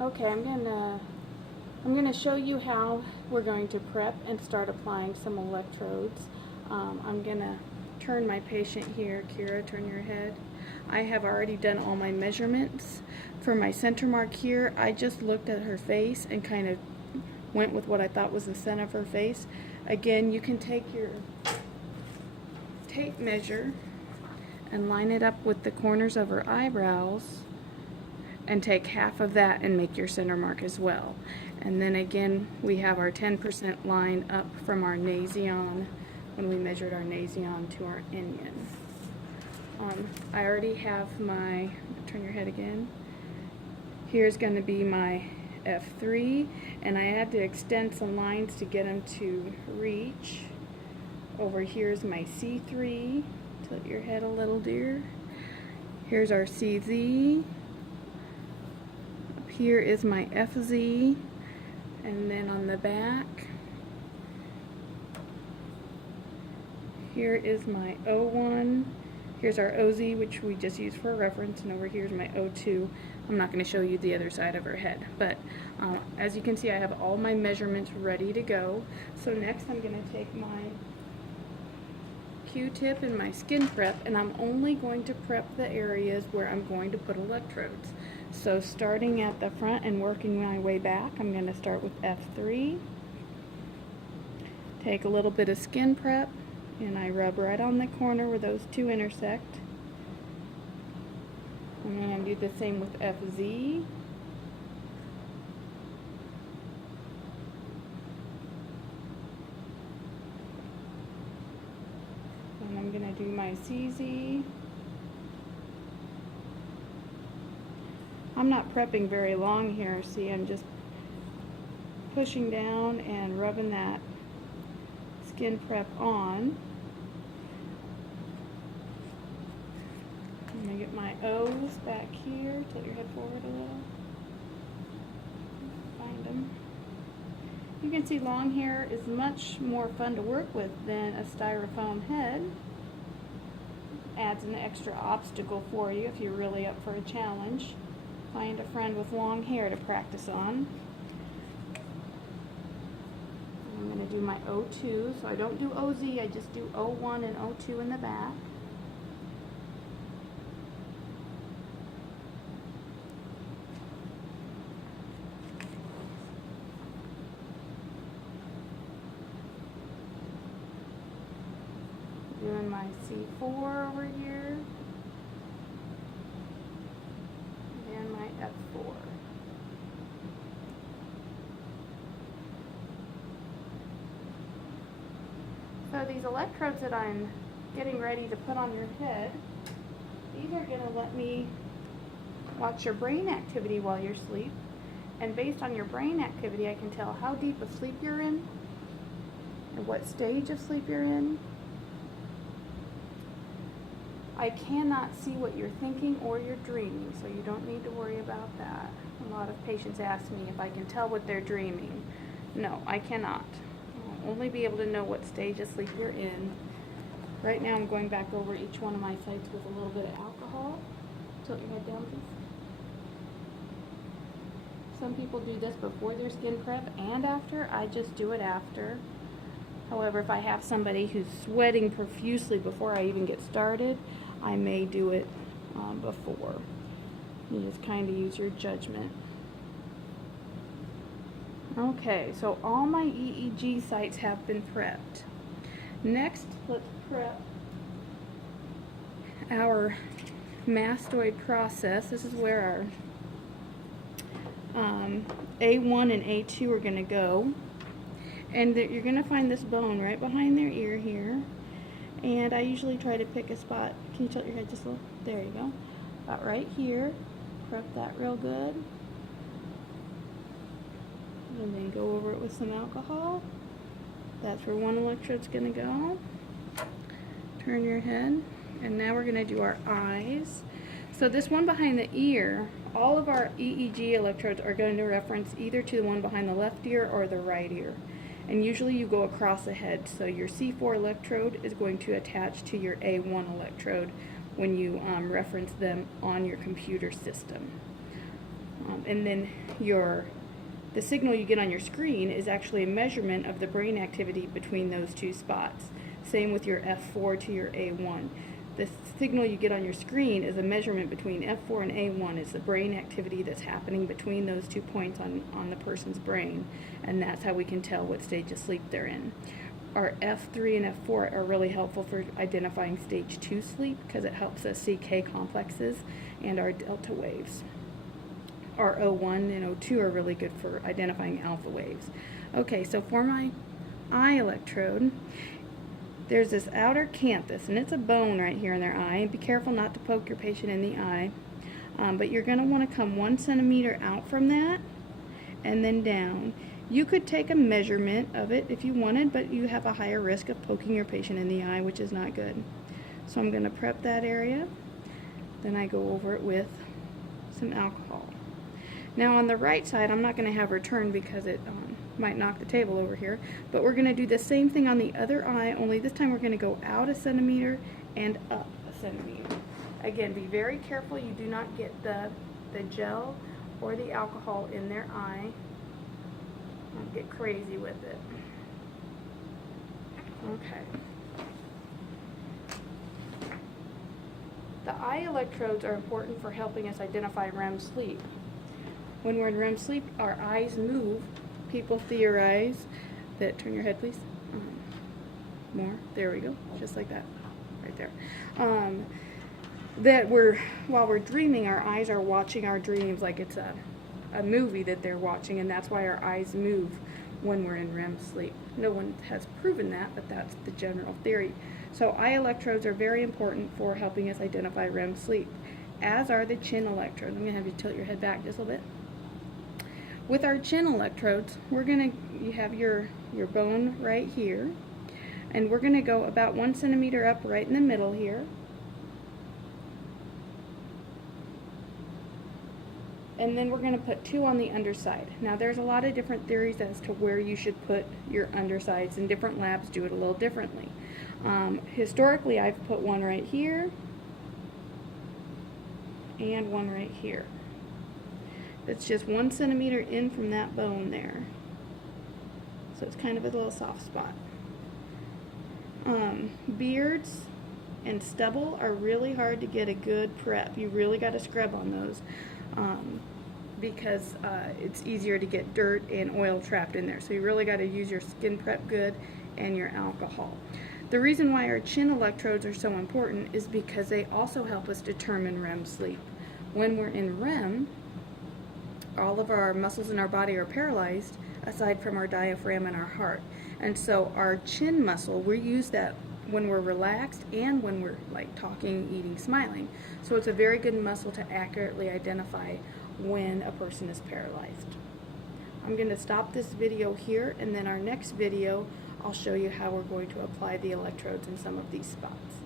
Okay, I'm gonna show you how we're going to prep and start applying some electrodes. I'm gonna turn my patient here. Kira, turn your head. I have already done all my measurements. For my center mark here, I just looked at her face and kind of went with what I thought was the center of her face. Again, you can take your tape measure and line it up with the corners of her eyebrows and take half of that and make your center mark as well. And then again, we have our 10% line up from our nasion when we measured our nasion to our inion. I already have my, turn your head again. Here's going to be my F3, and I had to extend some lines to get them to reach. Over here's my C3. Tilt your head a little, dear. Here's our CZ. Up here is my FZ. And then on the back, here is my O1. Here's our OZ, which we just used for reference, and over here's my O2. I'm not going to show you the other side of her head, but as you can see, I have all my measurements ready to go. So next I'm going to take my Q-tip and my skin prep, and I'm only going to prep the areas where I'm going to put electrodes. So starting at the front and working my way back, I'm going to start with F3. Take a little bit of skin prep, and I rub right on the corner where those two intersect. I'm going to do the same with FZ. And I'm going to do my CZ. I'm not prepping very long here. See, I'm just pushing down and rubbing that skin prep on. I'm going to get my O's back here. Tilt your head forward a little. Find them. You can see long hair is much more fun to work with than a styrofoam head. Adds an extra obstacle for you if you're really up for a challenge. Find a friend with long hair to practice on. I'm going to do my O2, so I don't do OZ, I just do O1 and O2 in the back. Doing my C4 over here. And my F4. So these electrodes that I'm getting ready to put on your head, these are going to let me watch your brain activity while you're asleep. And based on your brain activity, I can tell how deep of sleep you're in, or what stage of sleep you're in. I cannot see what you're thinking or you're dreaming, so you don't need to worry about that. A lot of patients ask me if I can tell what they're dreaming. No, I cannot. I'll only be able to know what stage of sleep you're in. Right now I'm going back over each one of my sites with a little bit of alcohol. Tilt your head down, please. Some people do this before their skin prep and after. I just do it after. However, if I have somebody who's sweating profusely before I even get started, I may do it before. You just kind of use your judgment. Okay, so all my EEG sites have been prepped. Next, let's prep our mastoid process. This is where our A1 and A2 are going to go. And you're going to find this bone right behind their ear here. And I usually try to pick a spot. Can you tilt your head just a little? There you go. About right here. Prep that real good. And then go over it with some alcohol. That's where one electrode's going to go. Turn your head. And now we're going to do our eyes. So this one behind the ear, all of our EEG electrodes are going to reference either to the one behind the left ear or the right ear. And usually you go across the head, so your C4 electrode is going to attach to your A1 electrode when you reference them on your computer system. And then the signal you get on your screen is actually a measurement of the brain activity between those two spots. Same with your F4 to your A1. The signal you get on your screen is a measurement between F4 and A1. It's the brain activity that's happening between those 2 points on the person's brain, and that's how we can tell what stage of sleep they're in. Our F3 and F4 are really helpful for identifying stage 2 sleep because it helps us see K complexes and our delta waves. Our O1 and O2 are really good for identifying alpha waves. Okay, so for my eye electrode, there's this outer canthus, and it's a bone right here in their eye. Be careful not to poke your patient in the eye, but you're going to want to come 1 centimeter out from that and then down. You could take a measurement of it if you wanted, but you have a higher risk of poking your patient in the eye, which is not good. So I'm going to prep that area, then I go over it with some alcohol. Now on the right side, I'm not going to have her turn because it might knock the table over here, but we're going to do the same thing on the other eye, only this time we're going to go out a centimeter and up a centimeter. Again, be very careful you do not get the gel or the alcohol in their eye. Don't get crazy with it. Okay. The eye electrodes are important for helping us identify REM sleep. When we're in REM sleep, our eyes move. People theorize that, turn your head please, more, there we go, just like that, right there, that while we're dreaming, our eyes are watching our dreams like it's a movie that they're watching, and that's why our eyes move when we're in REM sleep. No one has proven that, but that's the general theory. So eye electrodes are very important for helping us identify REM sleep, as are the chin electrodes. I'm going to have you tilt your head back just a little bit. With our chin electrodes, you have your bone right here, and we're going to go about 1 centimeter up right in the middle here. And then we're going to put 2 on the underside. Now there's a lot of different theories as to where you should put your undersides, and different labs do it a little differently. Historically, I've put 1 right here and 1 right here. It's just 1 centimeter in from that bone there. So it's kind of a little soft spot. Beards and stubble are really hard to get a good prep. You really got to scrub on those because it's easier to get dirt and oil trapped in there. So you really got to use your skin prep good and your alcohol. The reason why our chin electrodes are so important is because they also help us determine REM sleep. When we're in REM, all of our muscles in our body are paralyzed aside from our diaphragm and our heart. And so our chin muscle, we use that when we're relaxed and when we're like talking, eating, smiling. So it's a very good muscle to accurately identify when a person is paralyzed. I'm going to stop this video here, and then our next video I'll show you how we're going to apply the electrodes in some of these spots.